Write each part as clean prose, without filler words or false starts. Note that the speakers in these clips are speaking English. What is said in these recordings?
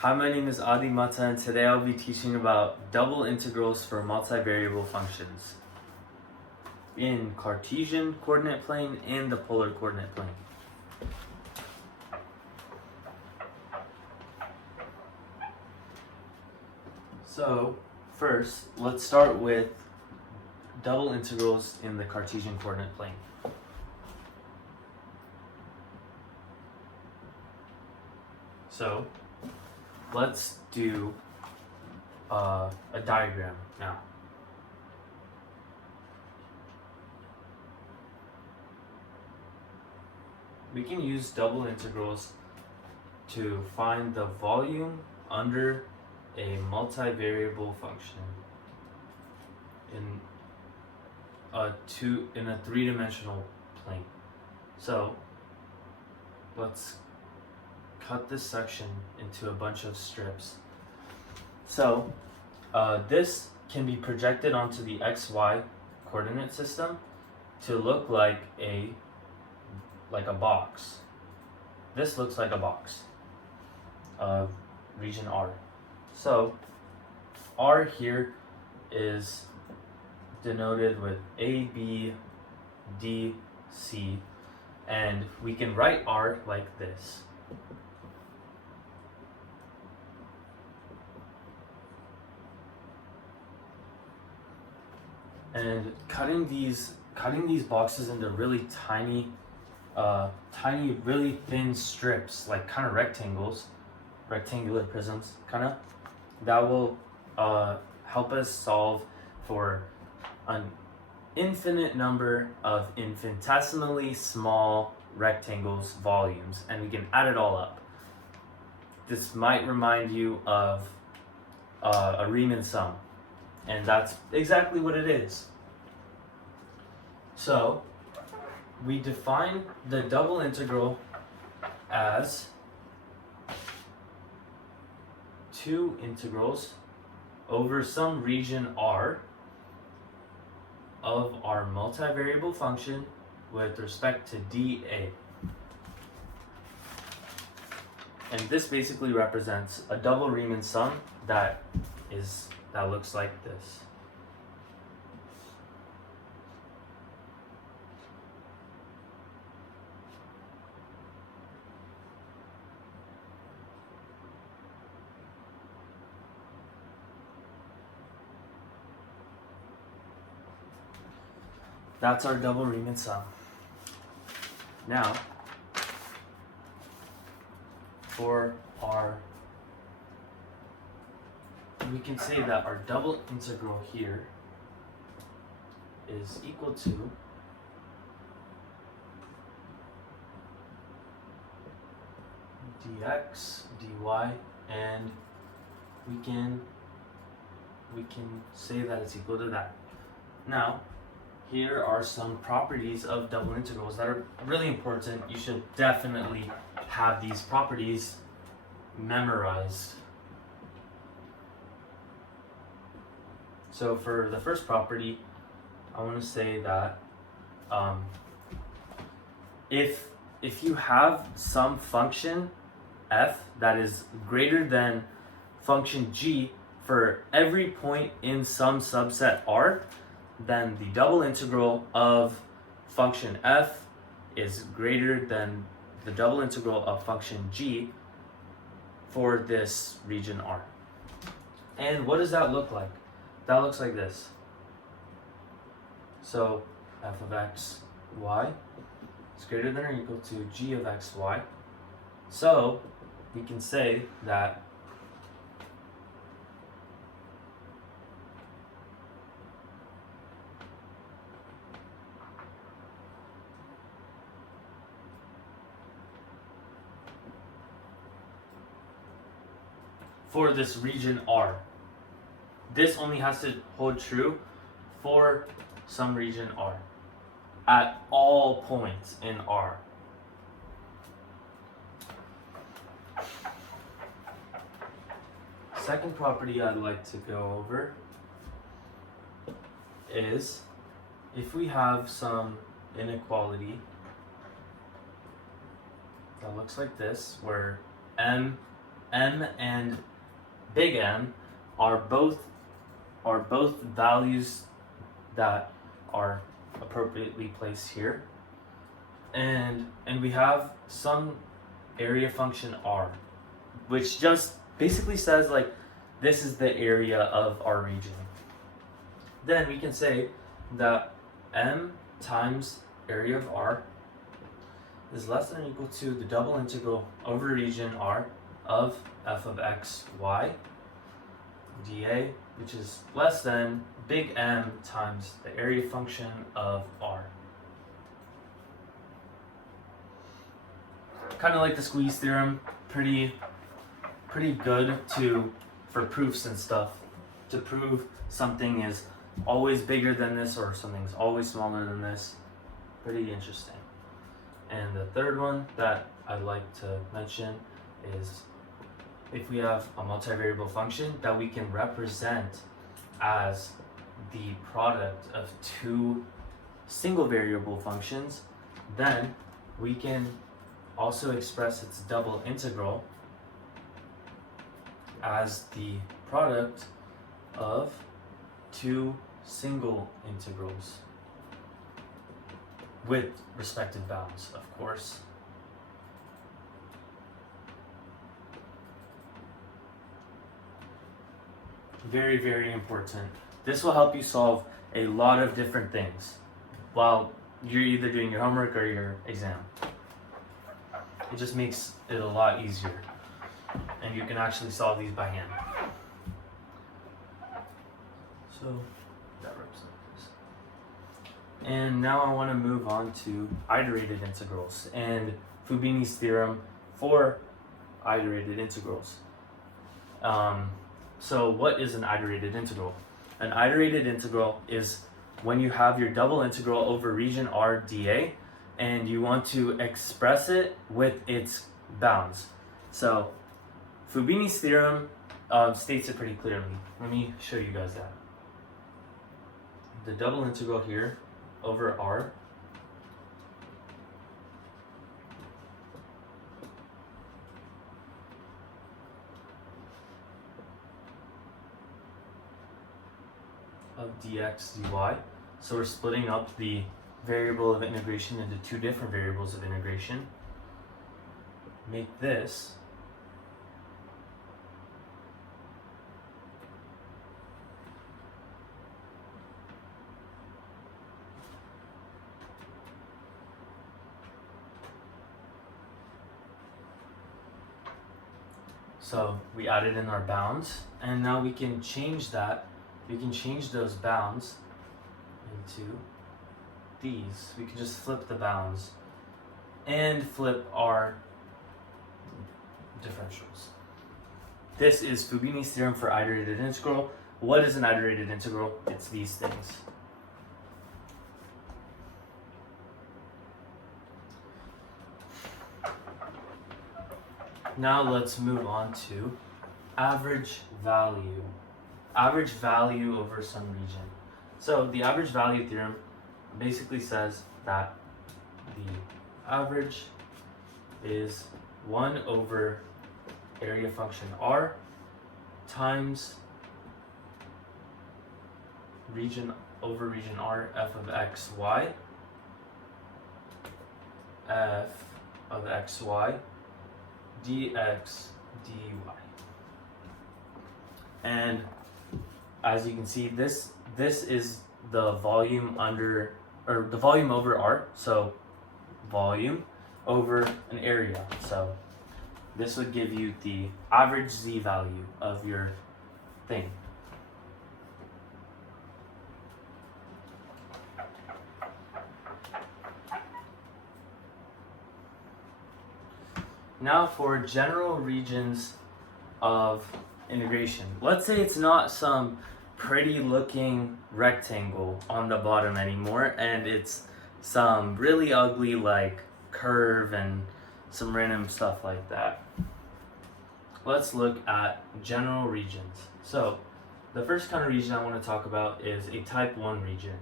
Hi, my name is Adi Mata, and today I'll be teaching about double integrals for multivariable functions in Cartesian coordinate plane and the polar coordinate plane. So first, let's start with double integrals in the Cartesian coordinate plane. So let's do a diagram now. We can use double integrals to find the volume under a multivariable function in a three-dimensional plane. So let's cut this section into a bunch of strips. So this can be projected onto the XY coordinate system to look like a box. This looks like a box of region R. So R here is denoted with A, B, D, C, and we can write R like this. And cutting these boxes into really tiny, really thin strips, like kind of rectangular prisms, that will help us solve for an infinite number of infinitesimally small rectangles volumes, and we can add it all up. This might remind you of a Riemann sum, and that's exactly what it is. So we define the double integral as two integrals over some region R of our multivariable function with respect to dA. And this basically represents a double Riemann sum that looks like this. That's our double Riemann sum. Now, we can say that our double integral here is equal to dx, dy, and we can say that it's equal to that. Now, here are some properties of double integrals that are really important. You should definitely have these properties memorized. So for the first property, I want to say that if you have some function f that is greater than function g for every point in some subset R, then the double integral of function f is greater than the double integral of function g for this region R. And what does that look like? That looks like this. So f of x, y is greater than or equal to g of x, y. So we can say that for this region R, this only has to hold true for some region R at all points in R. Second property I'd like to go over is if we have some inequality that looks like this, where m m and big M are both values that are appropriately placed here, and we have some area function R, which just basically says like this is the area of our region. Then we can say that M times area of R is less than or equal to the double integral over region R of f of x y dA, which is less than big M times the area function of R. Kind of like the squeeze theorem, pretty good for proofs and stuff, to prove something is always bigger than this or something's always smaller than this. Pretty interesting. And the third one that I'd like to mention is if we have a multivariable function that we can represent as the product of two single variable functions, then we can also express its double integral as the product of two single integrals with respective bounds, of course. Very, very important. This will help you solve a lot of different things while you're either doing your homework or your exam. It just makes it a lot easier, and you can actually solve these by hand. So that represents this. And now I want to move on to iterated integrals and Fubini's theorem for iterated integrals. So what is an iterated integral? An iterated integral is when you have your double integral over region R dA and you want to express it with its bounds. So Fubini's theorem states it pretty clearly. Let me show you guys that. The double integral here over R of dx dy. So we're splitting up the variable of integration into two different variables of integration. Make this so we added in our bounds, and now we can change that. We can change those bounds into these. We can just flip the bounds and flip our differentials. This is Fubini's theorem for iterated integral. What is an iterated integral? It's these things. Now let's move on to average value. Average value over some region. So the average value theorem basically says that the average is 1 over area function R times region over region R f of x y f of x y dx dy. And as you can see, this is the volume under, or the volume over R, so volume over an area. So this would give you the average z value of your thing. Now for general regions of integration. Let's say it's not some pretty looking rectangle on the bottom anymore, and it's some really ugly like curve and some random stuff like that. Let's look at general regions. So the first kind of region I want to talk about is a type 1 region,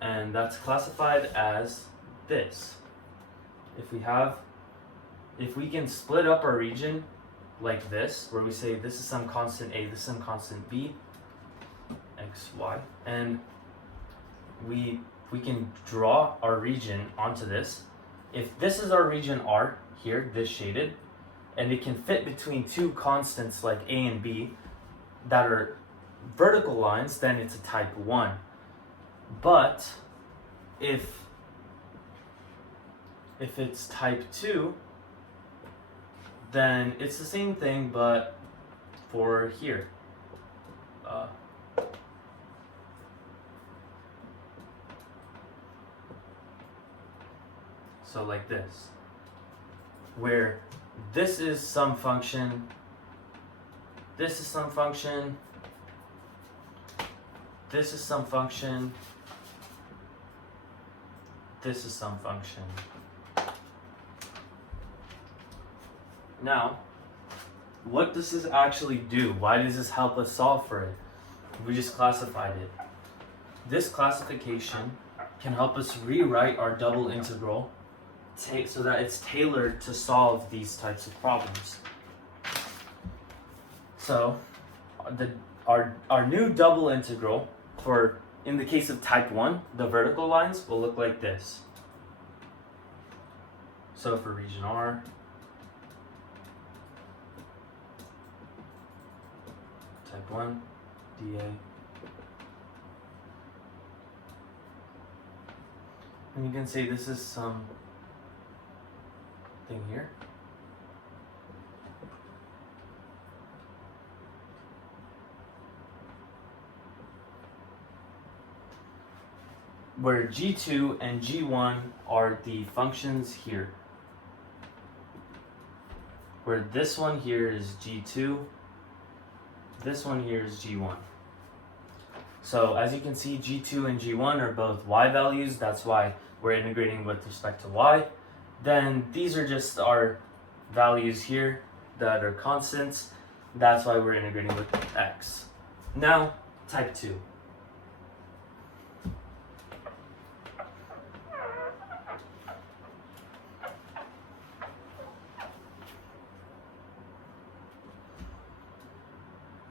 and that's classified as this. If we can split up our region like this, where we say this is some constant A, this is some constant B, x, y, and we can draw our region onto this. If this is our region R here, this shaded, and it can fit between two constants like A and B that are vertical lines, then it's a type 1. But if it's type 2, then it's the same thing, but for here. So like this, where this is some function, this is some function, this is some function, this is some function. Now, what does this actually do? Why does this help us solve for it? We just classified it. This classification can help us rewrite our double integral so that it's tailored to solve these types of problems. So, our new double integral for, in the case of type 1, the vertical lines will look like this. So for region R, type 1, dA. And you can say this is some thing here. Where G2 and G1 are the functions here. Where this one here is G2, this one here is G1. So as you can see, G2 and G1 are both y values. That's why we're integrating with respect to y. Then these are just our values here that are constants. That's why we're integrating with x. Now, type 2.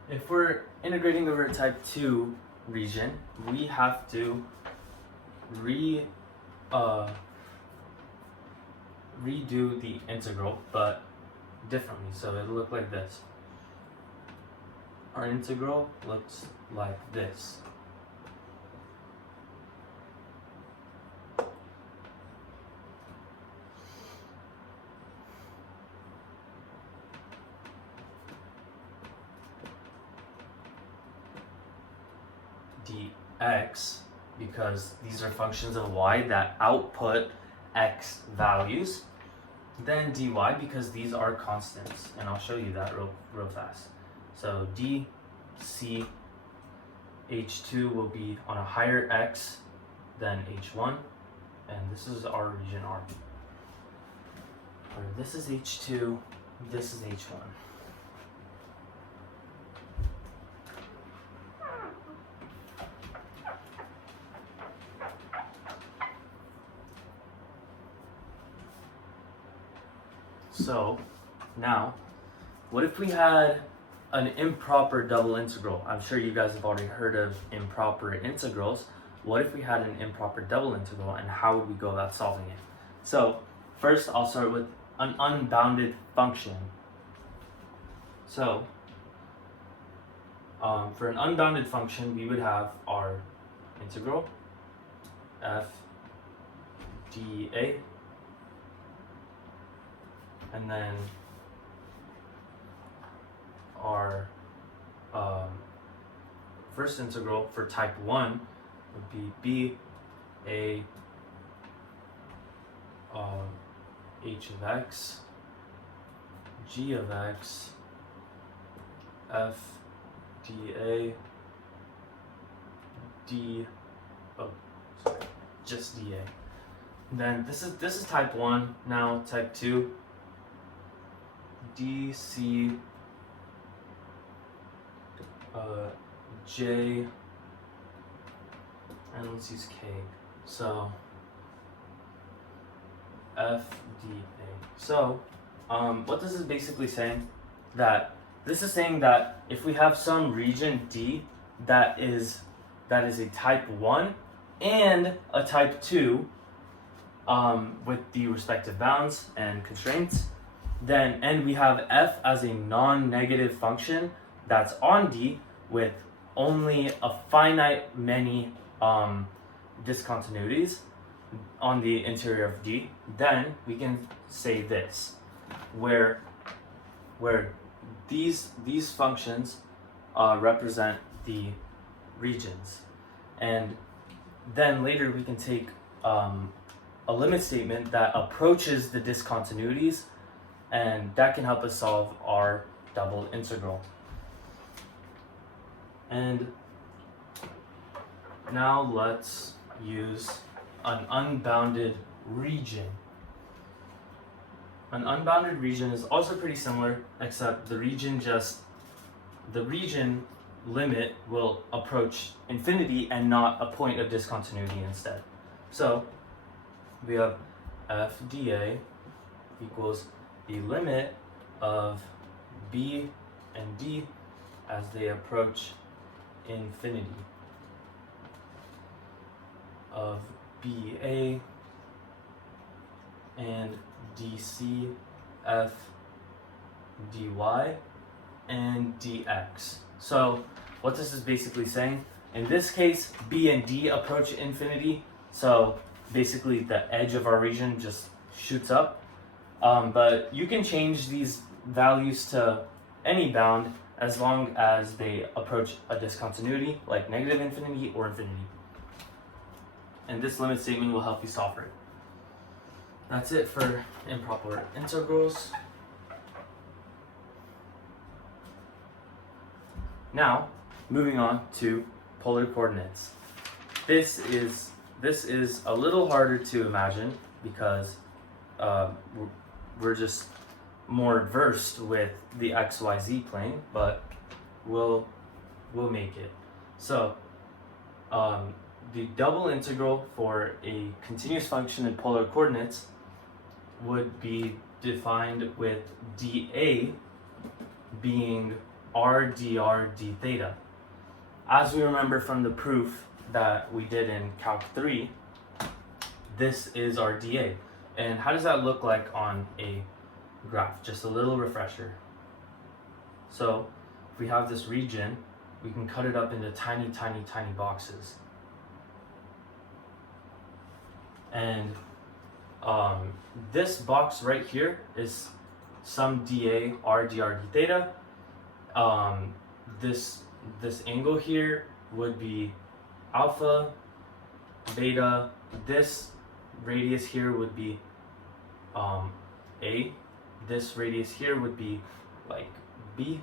If we're integrating over type 2 region, we have to redo the integral, but differently. So it'll look like this. Our integral looks like this. dx, because these are functions of y that output x values. Then dy, because these are constants, and I'll show you that real fast. So dc h2 will be on a higher x than h1, and this is our region R. Where this is h2, this is h1. So now, what if we had an improper double integral? I'm sure you guys have already heard of improper integrals. What if we had an improper double integral, and how would we go about solving it? So first, I'll start with an unbounded function. So for an unbounded function, we would have our integral f dA, and then our first integral for type 1 would be b a h of x, g of x, f dA, just dA. Then this is type 1. Now type 2, dc j, and let's use k. So f dA. So what this is basically saying that this is saying that if we have some region D that is a type 1 and a type 2 with the respective bounds and constraints, then and we have f as a non-negative function that's on D with only a finite many discontinuities on the interior of D, then we can say this, where these functions represent the regions, and then later we can take a limit statement that approaches the discontinuities, and that can help us solve our double integral. And now let's use an unbounded region. An unbounded region is also pretty similar, except the region limit will approach infinity and not a point of discontinuity instead. So we have f dA equals the limit of b and d as they approach infinity of BA and DC F dy and dx. So what this is basically saying, in this case, B and D approach infinity, so basically the edge of our region just shoots up. But you can change these values to any bound as long as they approach a discontinuity, like negative infinity or infinity. And this limit statement will help you solve for it. That's it for improper integrals. Now, moving on to polar coordinates. This is a little harder to imagine because we're just more versed with the XYZ plane, but we'll make it. So the double integral for a continuous function in polar coordinates would be defined with dA being r dr d theta. As we remember from the proof that we did in Calc 3, this is our dA. And how does that look like on a graph? Just a little refresher. So if we have this region, we can cut it up into tiny, tiny, tiny boxes. And this box right here is some dA r dr d theta. This angle here would be alpha, beta. This radius here would be A. This radius here would be like B.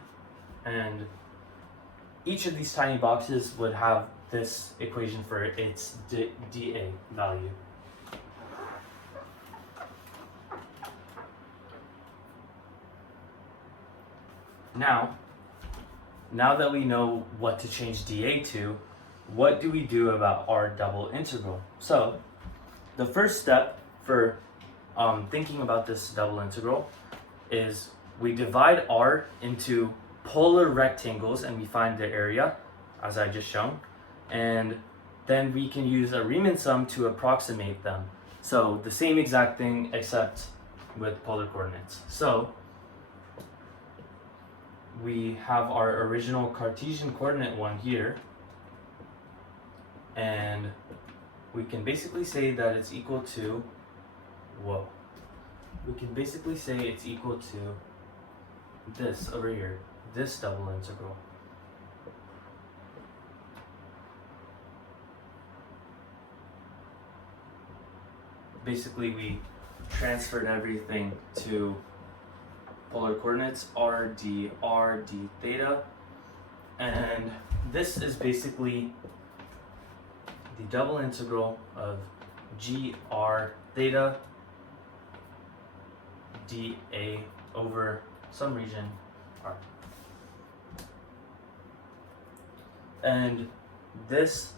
And each of these tiny boxes would have this equation for its dA value. Now that we know what to change dA to, what do we do about our double integral? So the first step for thinking about this double integral is we divide R into polar rectangles and we find the area, as I just shown, and then we can use a Riemann sum to approximate them. So the same exact thing except with polar coordinates. So we have our original Cartesian coordinate one here, and we can basically say that it's equal to, we can basically say it's equal to this over here, this double integral. Basically, we transferred everything to polar coordinates, r d theta, and this is basically the double integral of gr theta dA over some region R. And this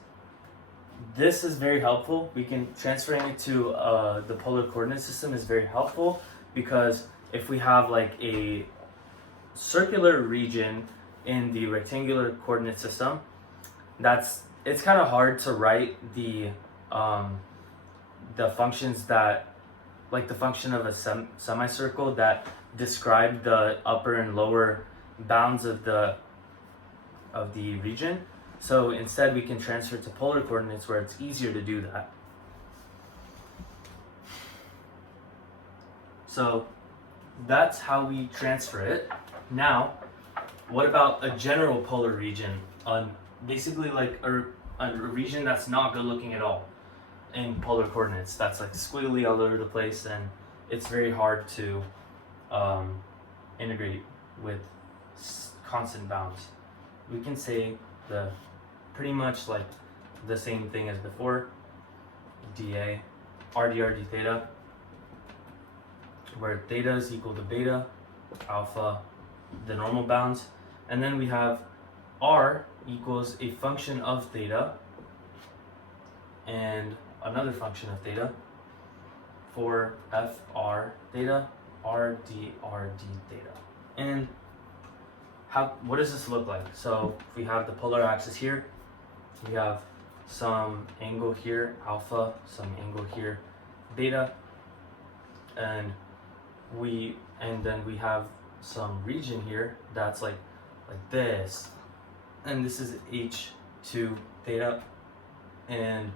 is very helpful. We can transferring it to the polar coordinate system is very helpful, because if we have like a circular region in the rectangular coordinate system, it's kind of hard to write the functions that, like the function of a semicircle that describe the upper and lower bounds of the region. So instead we can transfer to polar coordinates where it's easier to do that. So that's how we transfer it. Now, what about a general polar region? Basically like a region that's not good looking at all in polar coordinates. That's like squiggly all over the place, and it's very hard to integrate with constant bounds. We can say pretty much like the same thing as before, dA, rdr d theta, where theta is equal to beta, alpha, the normal bounds, and then we have r equals a function of theta and another function of theta for fr theta, rdr d theta. And what does this look like? So if we have the polar axis here, we have some angle here, alpha, some angle here, beta, and then we have some region here that's like this, and this is h2 theta, and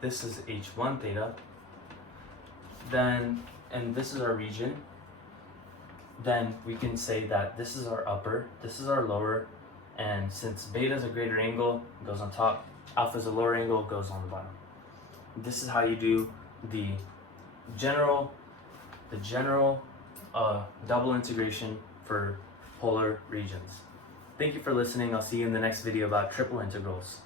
this is h1 theta. Then, and this is our region. Then we can say that this is our upper, this is our lower, and since beta is a greater angle, it goes on top, alpha is a lower angle, it goes on the bottom. This is how you do the general double integration for polar regions. Thank you for listening. I'll see you in the next video about triple integrals.